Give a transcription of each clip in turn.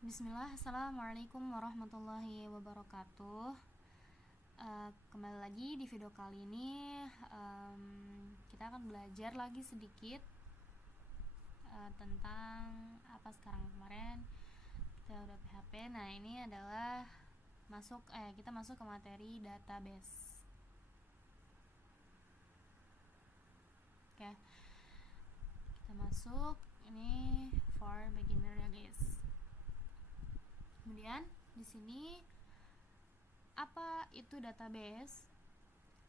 Bismillah, Assalamualaikum warahmatullahi wabarakatuh. Kembali lagi di video kali ini, kita akan belajar lagi sedikit tentang apa sekarang. Kemarin kita udah PHP. Nah, ini adalah kita masuk ke materi database. Oke, kita masuk. Ini for beginner ya guys. Kemudian di sini apa itu database?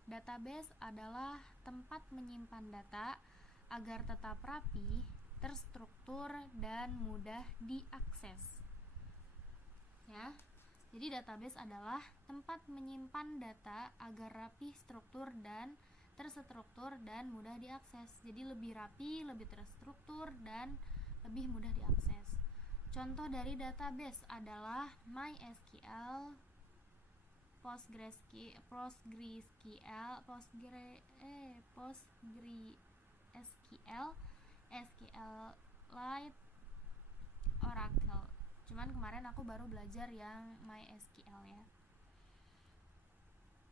Database adalah tempat menyimpan data agar tetap rapi, terstruktur dan mudah diakses. Ya. Jadi database adalah tempat menyimpan data agar rapi, terstruktur dan mudah diakses. Jadi lebih rapi, lebih terstruktur dan lebih mudah diakses. Contoh dari database adalah MySQL, PostgreSQL, SQLite, Oracle. Cuman kemarin aku baru belajar yang MySQL ya.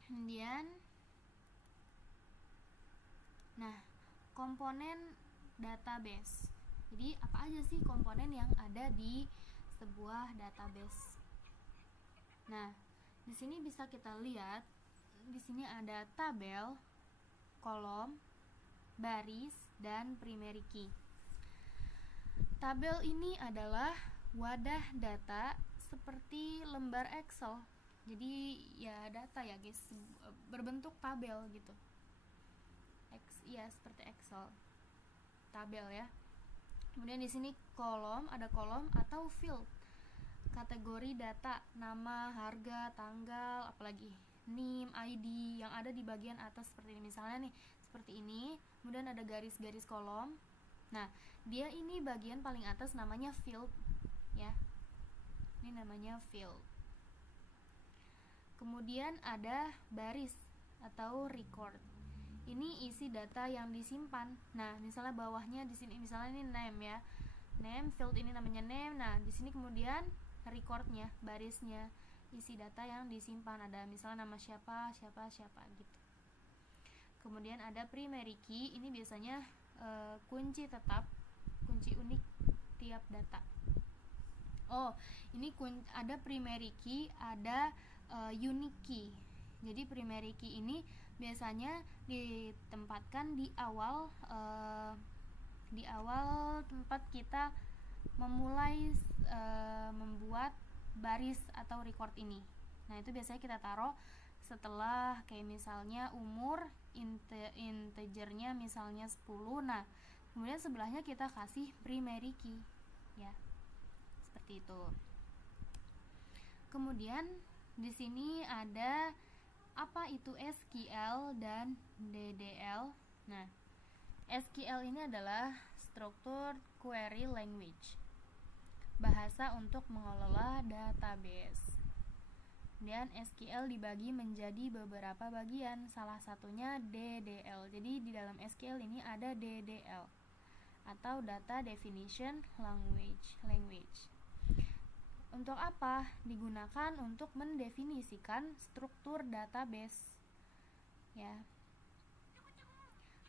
Kemudian, komponen database. Jadi apa aja sih komponen yang ada di sebuah database? Nah, di sini bisa kita lihat, di sini ada tabel, kolom, baris, dan primary key. Tabel ini adalah wadah data seperti lembar Excel. Jadi ya data ya guys, berbentuk tabel gitu. Seperti Excel. Tabel ya. Kemudian di sini ada kolom atau field. Kategori data, nama, harga, tanggal, apalagi NIM, ID yang ada di bagian atas seperti ini. Misalnya nih, seperti ini. Kemudian ada garis-garis kolom. Nah, dia ini bagian paling atas namanya field ya. Ini namanya field. Kemudian ada baris atau record. Ini isi data yang disimpan. Nah, misalnya bawahnya di sini misalnya ini name ya. Name, field ini namanya name. Nah, di sini kemudian recordnya, barisnya, isi data yang disimpan. Ada misalnya nama siapa gitu. Kemudian ada primary key. Ini biasanya kunci tetap, kunci unik tiap data. Ini ada primary key, ada unique key. Jadi primary key ini biasanya ditempatkan di awal tempat kita memulai membuat baris atau record ini. Nah, itu biasanya kita taruh setelah kayak misalnya umur integernya misalnya 10. Nah, kemudian sebelahnya kita kasih primary key ya. Seperti itu. Kemudian di sini ada apa itu SQL dan DDL. Nah, SQL ini adalah Structured Query Language, bahasa untuk mengelola database. Dan SQL dibagi menjadi beberapa bagian, salah satunya DDL. Jadi di dalam SQL ini ada DDL atau Data Definition Language. Untuk apa? Digunakan untuk mendefinisikan struktur database. Ya.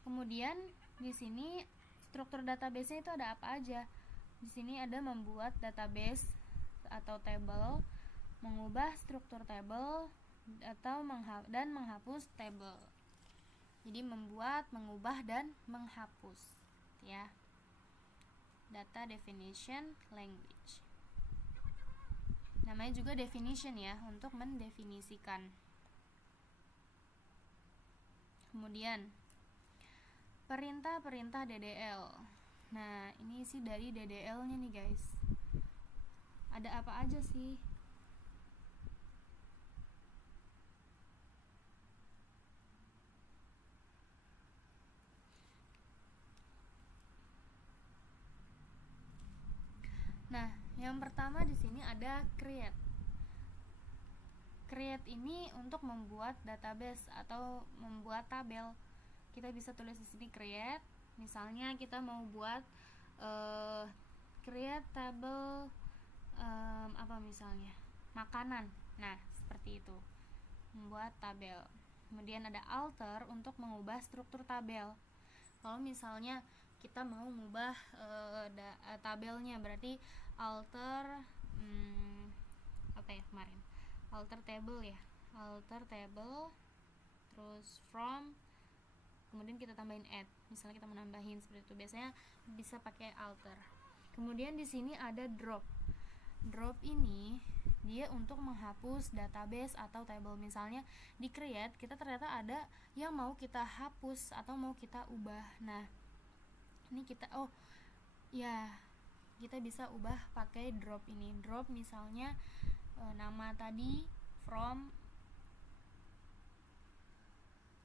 Kemudian di sini struktur database-nya itu ada apa aja? Di sini ada membuat database atau table, mengubah struktur table atau dan menghapus table. Jadi membuat, mengubah dan menghapus, ya. Data Definition Language. Namanya juga definition ya, untuk mendefinisikan. Kemudian perintah-perintah DDL. Nah, ini sih dari DDL-nya nih guys. Ada apa aja sih? Nah, yang pertama di sini ada create. Create ini untuk membuat database atau membuat tabel. Kita bisa tulis di sini create. Misalnya kita mau buat create table apa misalnya makanan. Nah, seperti itu. Membuat tabel. Kemudian ada alter untuk mengubah struktur tabel. Kalau misalnya kita mau mengubah tabelnya, berarti alter apa ya kemarin? Alter table ya. Alter table, terus from, kemudian kita tambahin add. Misalnya kita menambahin seperti itu. Biasanya bisa pakai alter. Kemudian di sini ada drop. Drop ini dia untuk menghapus database atau table. Misalnya di create kita ternyata ada yang mau kita hapus atau mau kita ubah. Nah, ini kita kita bisa ubah pakai drop ini. Drop misalnya nama tadi from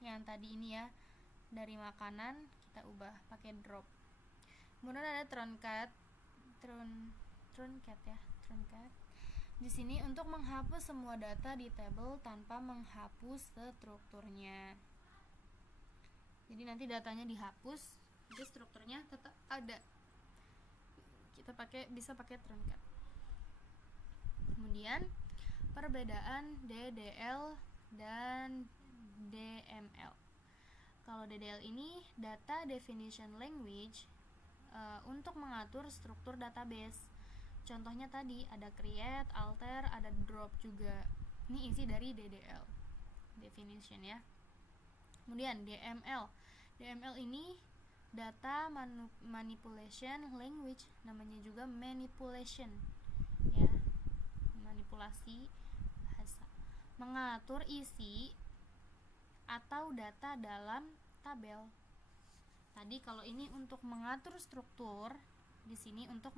yang tadi ini ya, dari makanan kita ubah pakai drop. Kemudian ada truncat ya, truncat. Di sini untuk menghapus semua data di table tanpa menghapus strukturnya. Jadi nanti datanya dihapus, tapi strukturnya tetap ada. Kita bisa pakai truncat. Kemudian perbedaan DDL dan DML. Kalau DDL ini data definition language untuk mengatur struktur database. Contohnya tadi ada create, alter, ada drop juga. Ini isi dari DDL definition ya. Kemudian DML. DML ini data manipulation language, namanya juga manipulation ya. Manipulasi bahasa. Mengatur isi atau data dalam tabel. Tadi kalau ini untuk mengatur struktur, di sini untuk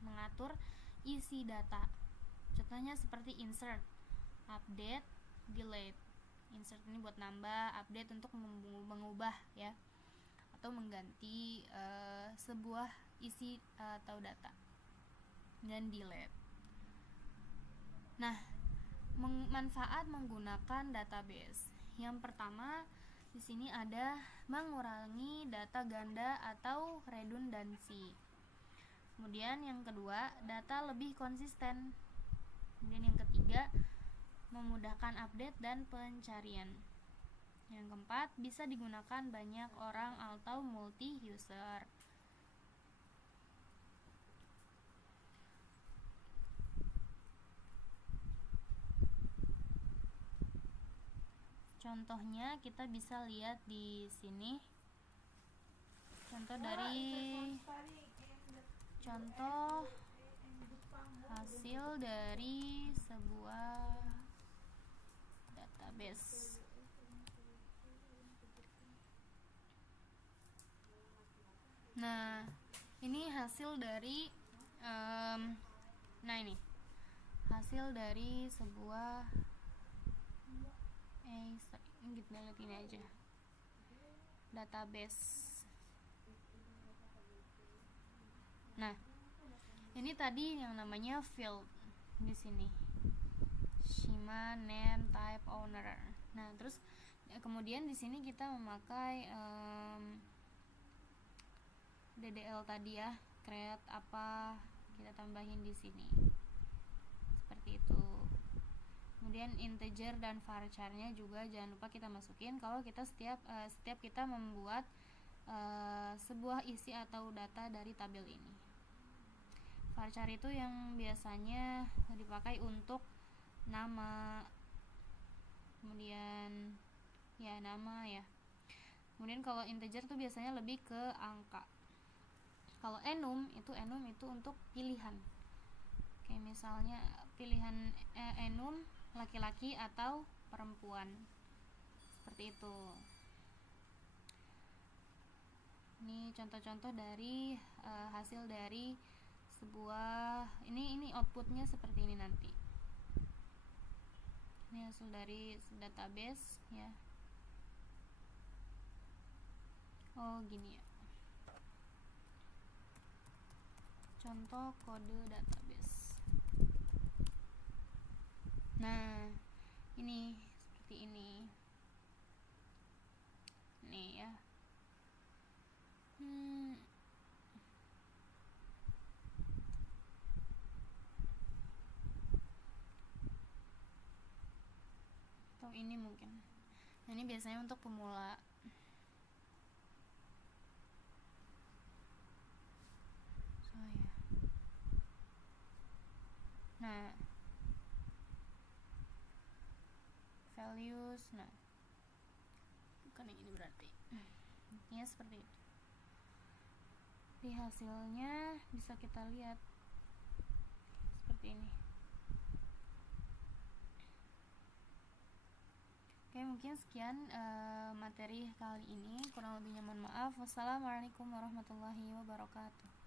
mengatur isi data. Contohnya seperti insert, update, delete. Insert ini buat nambah, update untuk mengubah ya, atau mengganti sebuah isi atau data, dan delete. Nah, manfaat menggunakan database. Yang pertama di sini ada mengurangi data ganda atau redundansi. Kemudian yang kedua, data lebih konsisten. Kemudian yang ketiga, memudahkan update dan pencarian. Yang keempat, bisa digunakan banyak orang atau multi user. Contohnya kita bisa lihat di sini. Contoh hasil dari sebuah database. Nah, ini hasil dari hasil dari sebuah kita lihat ini aja, database. Nah, ini tadi yang namanya field di sini, Shima, name, type, owner. Nah, terus kemudian di sini kita memakai DDL tadi ya, create apa kita tambahin di sini, seperti itu. Kemudian integer dan varchar-nya juga jangan lupa kita masukin kalau kita setiap kita membuat sebuah isi atau data dari tabel ini. Varchar itu yang biasanya dipakai untuk nama, kemudian ya nama ya. Kemudian kalau integer tuh biasanya lebih ke angka. Kalau enum itu untuk pilihan. Kayak misalnya pilihan enum laki-laki atau perempuan, seperti itu. Ini contoh-contoh dari hasil dari sebuah ini outputnya seperti ini nanti. Ini hasil dari database ya. Oh gini ya, contoh kode database. Nah, ini seperti ini. Nih ya. ini mungkin. Nah, ini biasanya untuk pemula. Ya. Nah, values, nah bukan yang ini berarti. Intinya seperti itu. Di hasilnya bisa kita lihat seperti ini. Oke, mungkin sekian materi kali ini. Kurang lebihnya mohon maaf. Wassalamualaikum warahmatullahi wabarakatuh.